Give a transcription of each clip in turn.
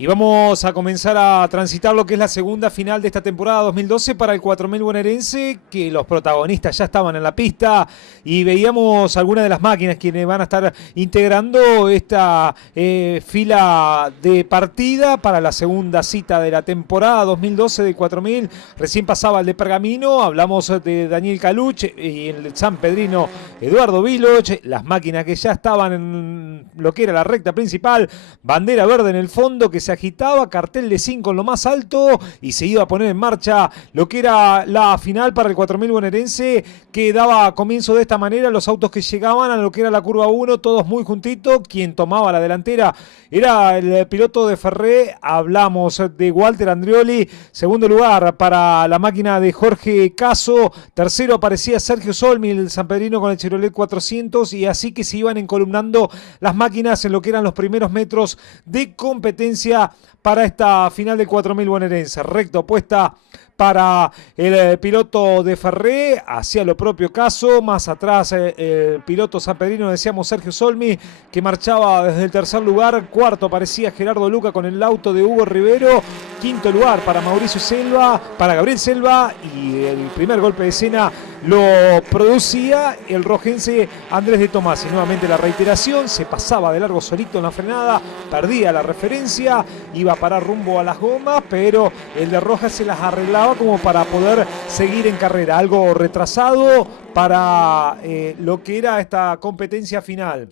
Y vamos a comenzar a transitar lo que es la segunda final de esta temporada 2012 para el 4000 bonaerense, que los protagonistas ya estaban en la pista y veíamos algunas de las máquinas quienes van a estar integrando esta fila de partida para la segunda cita de la temporada 2012 del 4000. Recién pasaba el de Pergamino, hablamos de Daniel Caluch y el sanpedrino Eduardo Viloch, las máquinas que ya estaban en lo que era la recta principal, bandera verde en el fondo que se agitaba, cartel de 5 en lo más alto y se iba a poner en marcha lo que era la final para el 4000 bonaerense, que daba comienzo de esta manera. Los autos que llegaban a lo que era la curva 1, todos muy juntitos. Quien tomaba la delantera era el piloto de Ferré, hablamos de Walter Andrioli. Segundo lugar para la máquina de Jorge Caso, tercero aparecía Sergio Solmi, el sanpedrino, con el Chevrolet 400, y así que se iban encolumnando las máquinas en lo que eran los primeros metros de competencia para esta final del 4000 bonaerense. Recta opuesta para el piloto de Ferré, hacía lo propio Caso, más atrás el piloto sanpedrino, decíamos Sergio Solmi, que marchaba desde el tercer lugar. Cuarto aparecía Gerardo Luca con el auto de Hugo Rivero. Quinto lugar para Mauricio Selva, para Gabriel Selva, y el primer golpe de escena lo producía el rojense Andrés de Tomás. Y nuevamente la reiteración, se pasaba de largo solito en la frenada, perdía la referencia, iba a parar rumbo a las gomas, pero el de Rojas se las arreglaba como para poder seguir en carrera. Algo retrasado para lo que era esta competencia final.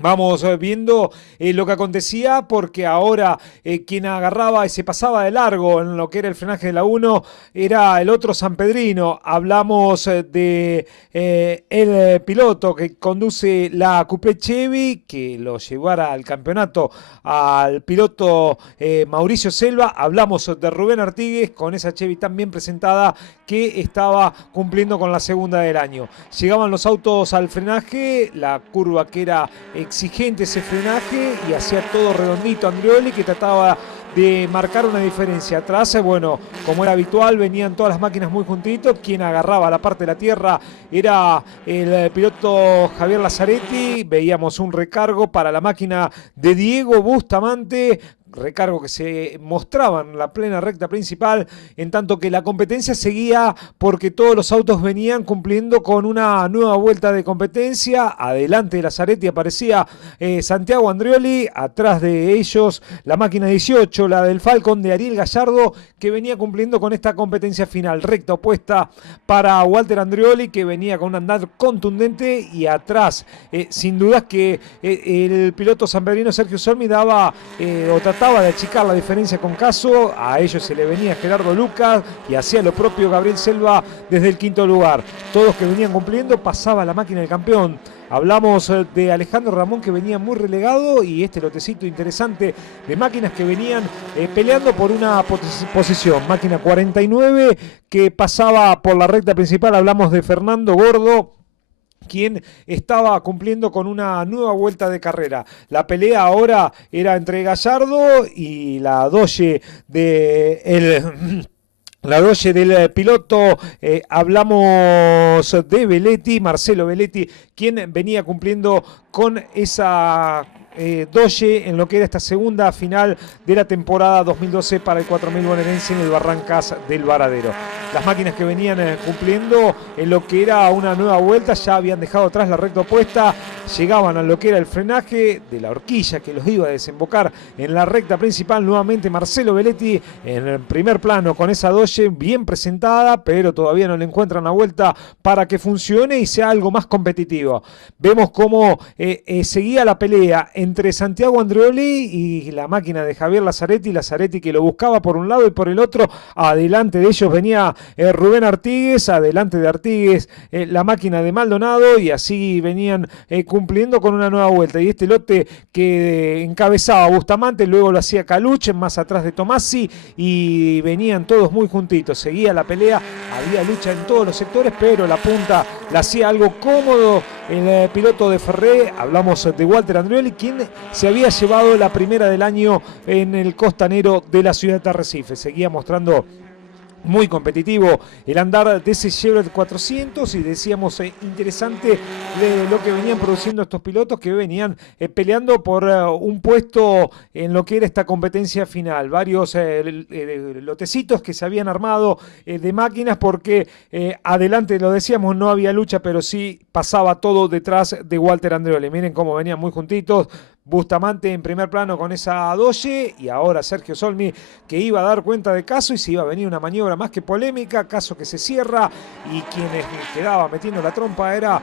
Vamos viendo lo que acontecía, porque ahora quien agarraba y se pasaba de largo en lo que era el frenaje de la 1 era el otro sanpedrino. Hablamos de el piloto que conduce la Coupé Chevy, que lo llevara al campeonato al piloto Mauricio Selva. Hablamos de Rubén Artigues con esa Chevy tan bien presentada que estaba cumpliendo con la segunda del año. Llegaban los autos al frenaje, la curva que era exigente ese frenaje, y hacía todo redondito Andrioli, que trataba de marcar una diferencia. Atrás, bueno, como era habitual, venían todas las máquinas muy juntitos. Quien agarraba la parte de la tierra era el piloto Javier Lazzaretti. Veíamos un recargo para la máquina de Diego Bustamante, recargo que se mostraba en la plena recta principal, en tanto que la competencia seguía, porque todos los autos venían cumpliendo con una nueva vuelta de competencia. Adelante de Lazzaretti aparecía Santiago Andrioli, atrás de ellos la máquina 18, la del Falcon de Ariel Gallardo, que venía cumpliendo con esta competencia final. Recta opuesta para Walter Andrioli, que venía con un andar contundente, y atrás sin dudas que el piloto sanpedrino Sergio Solmi daba o trataba de achicar la diferencia con Caso. A ellos se le venía Gerardo Lucas y hacía lo propio Gabriel Selva desde el quinto lugar. Todos que venían cumpliendo, pasaba la máquina del campeón. Hablamos de Alejandro Ramón, que venía muy relegado, y este lotecito interesante de máquinas que venían peleando por una posición. Máquina 49 que pasaba por la recta principal. Hablamos de Fernando Gordo, quien estaba cumpliendo con una nueva vuelta de carrera. La pelea ahora era entre Gallardo y la Doge del piloto. Hablamos de Belletti, Marcelo Belletti, quien venía cumpliendo con esa Doge en lo que era esta segunda final de la temporada 2012 para el 4000 bonaerense en el Barrancas del Varadero. Las máquinas que venían cumpliendo en lo que era una nueva vuelta ya habían dejado atrás la recta opuesta, llegaban a lo que era el frenaje de la horquilla que los iba a desembocar en la recta principal. Nuevamente Marcelo Belletti en el primer plano con esa Doge bien presentada, pero todavía no le encuentran la vuelta para que funcione y sea algo más competitivo. Vemos cómo seguía la pelea entre Santiago Andrioli y la máquina de Javier Lazzaretti que lo buscaba por un lado y por el otro. Adelante de ellos venía Rubén Artigues, adelante de Artigues la máquina de Maldonado, y así venían cumpliendo con una nueva vuelta. Y este lote que encabezaba Bustamante, luego lo hacía Caluch, más atrás de Tomasi, y venían todos muy juntitos. Seguía la pelea, había lucha en todos los sectores, pero la punta la hacía algo cómodo el piloto de Ferré. Hablamos de Walter Andrioli, quien se había llevado la primera del año en el costanero de la ciudad de Arrecife. Seguía mostrando Muy competitivo el andar de ese Chevrolet 400 y decíamos interesante de lo que venían produciendo estos pilotos que venían peleando por un puesto en lo que era esta competencia final. Varios lotecitos que se habían armado de máquinas porque adelante, lo decíamos, no había lucha, pero sí pasaba todo detrás de Walter Andreoli. Miren cómo venían muy juntitos. Bustamante en primer plano con esa Dodge y ahora Sergio Solmi que iba a dar cuenta de Caso y se iba a venir una maniobra más que polémica, Caso que se cierra y quienes quedaba metiendo la trompa era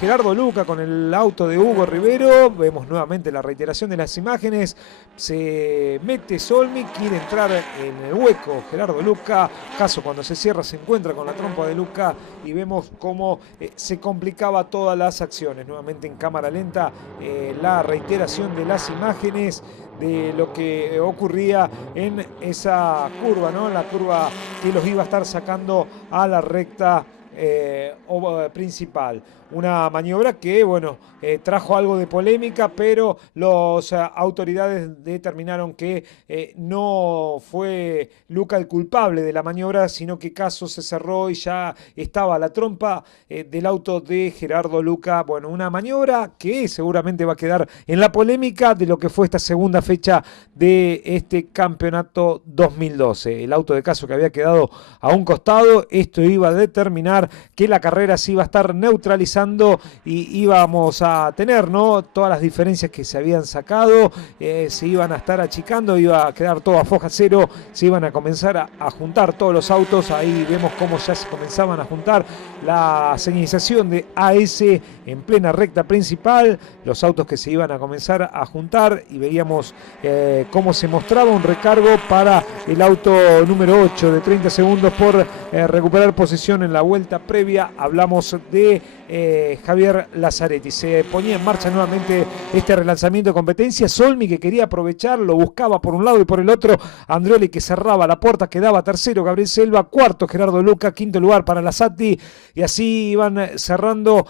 Gerardo Luca con el auto de Hugo Rivero. Vemos nuevamente la reiteración de las imágenes, se mete Solmi, quiere entrar en el hueco Gerardo Luca, Caso cuando se cierra se encuentra con la trompa de Luca y vemos cómo se complicaba todas las acciones. Nuevamente en cámara lenta la reiteración de las imágenes de lo que ocurría en esa curva, ¿no? La curva que los iba a estar sacando a la recta principal. Una maniobra que, bueno, trajo algo de polémica, pero las autoridades determinaron que no fue Luca el culpable de la maniobra, sino que Caso se cerró y ya estaba la trompa del auto de Gerardo Luca. Bueno, una maniobra que seguramente va a quedar en la polémica de lo que fue esta segunda fecha de este campeonato 2012. El auto de Caso que había quedado a un costado, esto iba a determinar que la carrera se iba a estar neutralizando y íbamos a tener, ¿no?, todas las diferencias que se habían sacado, se iban a estar achicando, iba a quedar todo a foja cero, se iban a comenzar a juntar todos los autos. Ahí vemos cómo ya se comenzaban a juntar, la señalización de AS en plena recta principal, los autos que se iban a comenzar a juntar y veíamos cómo se mostraba un recargo para el auto número 8 de 30 segundos por recuperar posición en la vuelta previa. Hablamos de Javier Lazzaretti. Se ponía en marcha nuevamente este relanzamiento de competencia. Solmi que quería aprovechar, lo buscaba por un lado y por el otro. Andreoli que cerraba la puerta, quedaba tercero Gabriel Selva, cuarto Gerardo Luca, quinto lugar para Lazzati y así iban cerrando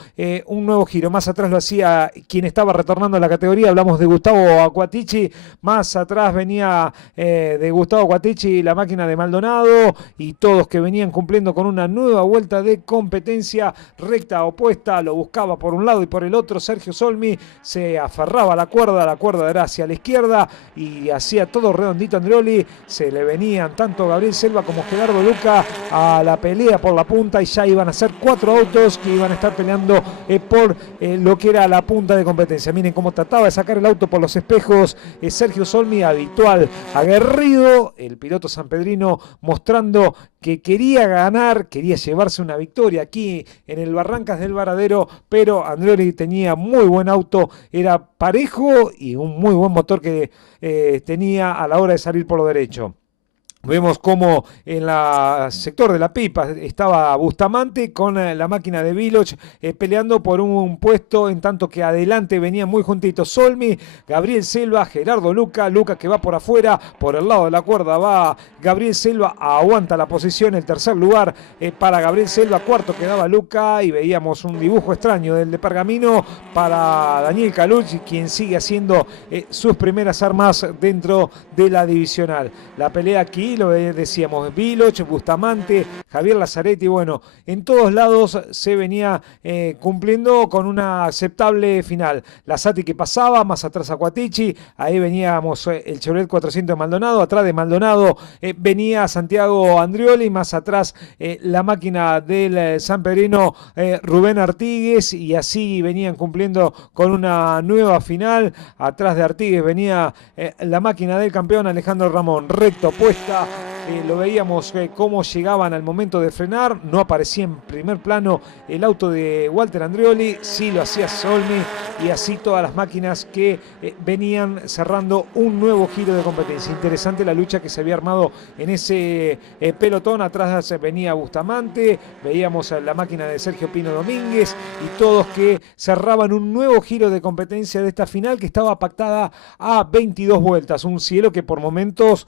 un nuevo giro. Más atrás lo hacía quien estaba retornando a la categoría, hablamos de Gustavo Acquatici. Más atrás venía de Gustavo Acquatici la máquina de Maldonado y todos que venían cumpliendo con una nueva vuelta de competencia. Recta opuesta, lo buscaba por un lado y por el otro Sergio Solmi, se aferraba a la cuerda era hacia la izquierda y hacía todo redondito Andreoli. Se le venían tanto Gabriel Selva como Gerardo Luca a la pelea por la punta y ya iban a ser 4 autos que iban a estar peleando por lo que era la punta de competencia. Miren cómo trataba de sacar el auto por los espejos Sergio Solmi, habitual, aguerrido, el piloto sanpedrino mostrando que quería ganar, quería llevarse una victoria aquí en el Barrancas del Varadero, pero Andreoli tenía muy buen auto, era parejo y un muy buen motor que tenía a la hora de salir por lo derecho. Vemos cómo en el sector de la pipa estaba Bustamante con la máquina de Viloch peleando por un puesto, en tanto que adelante venían muy juntitos Solmi, Gabriel Selva, Gerardo Luca, Luca que va por afuera, por el lado de la cuerda va Gabriel Selva, aguanta la posición, el tercer lugar para Gabriel Selva, cuarto quedaba Luca y veíamos un dibujo extraño del de Pergamino para Daniel Calucci, quien sigue haciendo sus primeras armas dentro de la divisional. La pelea aquí lo decíamos, Viloch, Bustamante, Javier Lazzaretti, bueno, en todos lados se venía cumpliendo con una aceptable final. Lazzati que pasaba, más atrás Acquatici, ahí veníamos el Chevrolet 400 de Maldonado, atrás de Maldonado venía Santiago Andreoli, más atrás la máquina del sanpedrino Rubén Artigues y así venían cumpliendo con una nueva final. Atrás de Artigues venía la máquina del campeón Alejandro Ramón, recta opuesta. Lo veíamos cómo llegaban al momento de frenar, no aparecía en primer plano el auto de Walter Andreoli, sí lo hacía Solmi y así todas las máquinas que venían cerrando un nuevo giro de competencia. Interesante la lucha que se había armado en ese pelotón, atrás venía Bustamante, veíamos a la máquina de Sergio Pino Domínguez y todos que cerraban un nuevo giro de competencia de esta final que estaba pactada a 22 vueltas, un cielo que por momentos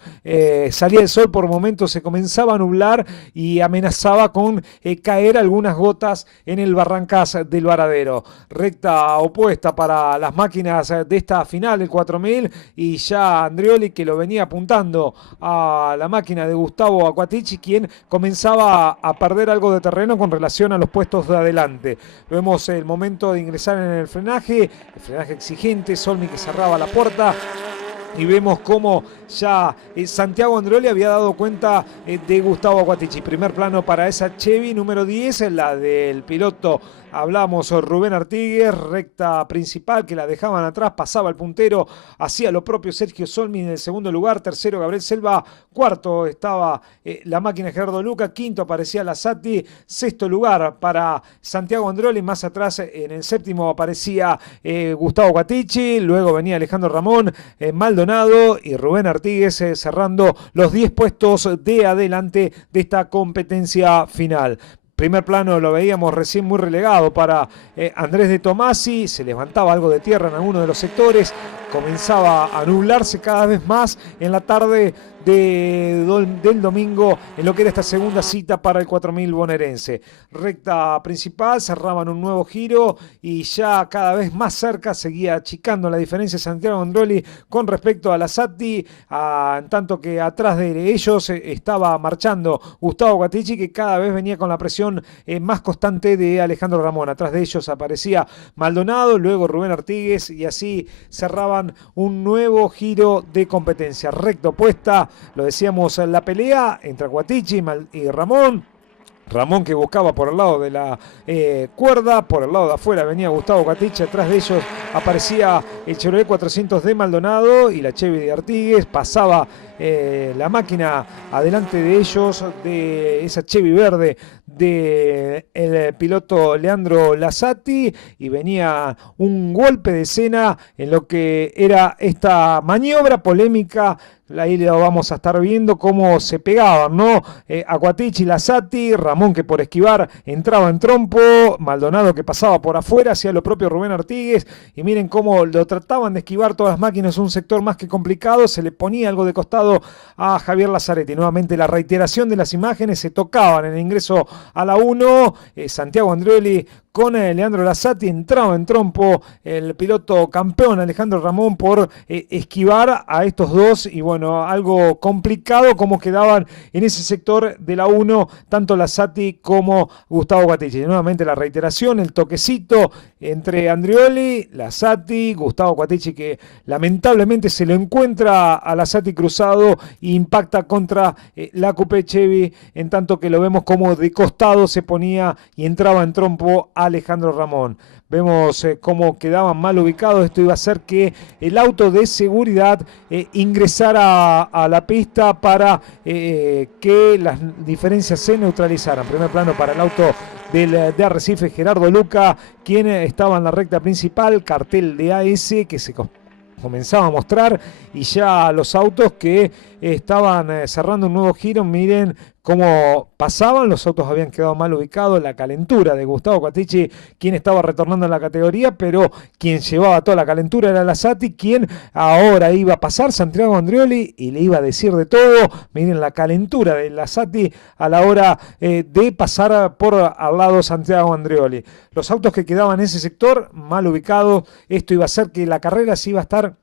salía el sol, por momentos se comenzaba a nublar y amenazaba con caer algunas gotas en el Barrancas del Varadero. Recta opuesta para las máquinas de esta final del 4000 y ya Andreoli, que lo venía apuntando a la máquina de Gustavo Acquatici, quien comenzaba a perder algo de terreno con relación a los puestos de adelante. Vemos el momento de ingresar en el frenaje exigente, Solmi que cerraba la puerta. Y vemos cómo ya Santiago Andreoli había dado cuenta de Gustavo Acquatici. Primer plano para esa Chevy número 10, la del piloto, hablamos Rubén Artigues, recta principal que la dejaban atrás, pasaba el puntero, hacía lo propio Sergio Solmi en el segundo lugar, tercero Gabriel Selva, cuarto estaba la máquina Gerardo Luca, quinto aparecía Lasati, sexto lugar para Santiago Andreoli, más atrás en el séptimo aparecía Gustavo Acquatici, luego venía Alejandro Ramón, Maldonado y Rubén Artigues cerrando los 10 puestos de adelante de esta competencia final. Primer plano lo veíamos recién muy relegado para Andrés de Tomasi, se levantaba algo de tierra en alguno de los sectores, comenzaba a nublarse cada vez más en la tarde del domingo en lo que era esta segunda cita para el 4000 bonaerense. Recta principal, cerraban un nuevo giro y ya cada vez más cerca seguía achicando la diferencia Santiago Andreoli con respecto a Lasati, en tanto que atrás de ellos estaba marchando Gustavo Acquatici, que cada vez venía con la presión más constante de Alejandro Ramón. Atrás de ellos aparecía Maldonado, luego Rubén Artigues y así cerraban un nuevo giro de competencia. Recta opuesta, lo decíamos, en la pelea entre Acquatici y Ramón. Ramón que buscaba por el lado de la cuerda, por el lado de afuera venía Gustavo Acquatici, atrás de ellos aparecía el Chevrolet 400 de Maldonado y la Chevy de Artigues, pasaba la máquina adelante de ellos, de esa Chevy verde del piloto Leandro Lasati, y venía un golpe de escena en lo que era esta maniobra polémica. Ahí lo vamos a estar viendo cómo se pegaban, ¿no? Acquatici, Lasati, Ramón que por esquivar entraba en trompo, Maldonado que pasaba por afuera, hacía lo propio Rubén Artigues, y miren cómo lo trataban de esquivar todas las máquinas, un sector más que complicado, se le ponía algo de costado a Javier Lazzaretti. Nuevamente la reiteración de las imágenes, se tocaban en el ingreso a la 1, Santiago Andreoli con Leandro Lasati, entraba en trompo el piloto campeón Alejandro Ramón por esquivar a estos dos, y bueno, algo complicado como quedaban en ese sector de la 1 tanto Lasati como Gustavo Acquatici. Nuevamente la reiteración, el toquecito entre Andreoli, Lasati, Gustavo Acquatici, que lamentablemente se lo encuentra a Lasati cruzado e impacta contra la Coupé Chevy, en tanto que lo vemos como de costado se ponía y entraba en trompo Alejandro Ramón. Vemos cómo quedaban mal ubicados. Esto iba a hacer que el auto de seguridad ingresara a la pista para que las diferencias se neutralizaran. Primer plano para el auto de Arrecife, Gerardo Luca, quien estaba en la recta principal, cartel de AS que se comenzaba a mostrar, y ya los autos que estaban cerrando un nuevo giro, miren cómo pasaban, los autos habían quedado mal ubicados, la calentura de Gustavo Acquatici, quien estaba retornando a la categoría, pero quien llevaba toda la calentura era Lasati, quien ahora iba a pasar Santiago Andreoli y le iba a decir de todo. Miren la calentura de Lasati a la hora de pasar por al lado Santiago Andreoli. Los autos que quedaban en ese sector mal ubicados, esto iba a hacer que la carrera se iba a estar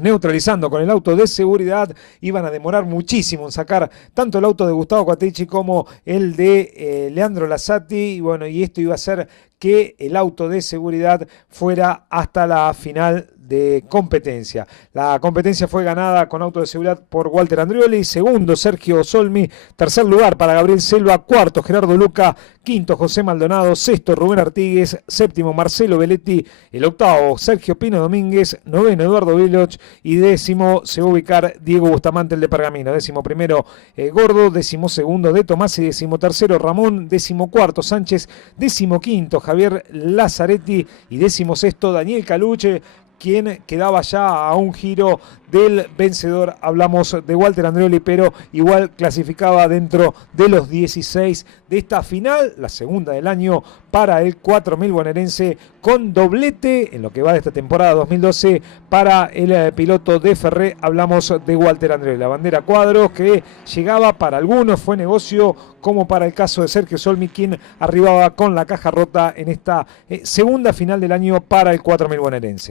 neutralizando con el auto de seguridad, iban a demorar muchísimo en sacar tanto el auto de Gustavo Acquatici como el de Leandro Lasati, y bueno, y esto iba a hacer que el auto de seguridad fuera hasta la final de competencia. La competencia fue ganada con auto de seguridad por Walter Andreoli, segundo Sergio Solmi, tercer lugar para Gabriel Selva, cuarto Gerardo Luca, quinto José Maldonado, sexto Rubén Artigues, séptimo Marcelo Belletti, el octavo Sergio Pino Domínguez, noveno Eduardo Viloch y décimo se va a ubicar Diego Bustamante, el de Pergamino, décimo primero Gordo, décimo segundo De Tomasi, décimo tercero Ramón, décimo cuarto Sánchez, décimo quinto Javier Lazzaretti y décimo sexto Daniel Caluche. quien quedaba ya a un giro del vencedor. Hablamos de Walter Andreoli, pero igual clasificaba dentro de los 16 de esta final, la segunda del año para el 4000 bonaerense, con doblete en lo que va de esta temporada 2012 para el piloto de Ferré. Hablamos de Walter Andreoli, la bandera cuadros que llegaba para algunos, fue negocio, como para el caso de Sergio Solmi, quien arribaba con la caja rota en esta segunda final del año para el 4000 bonaerense.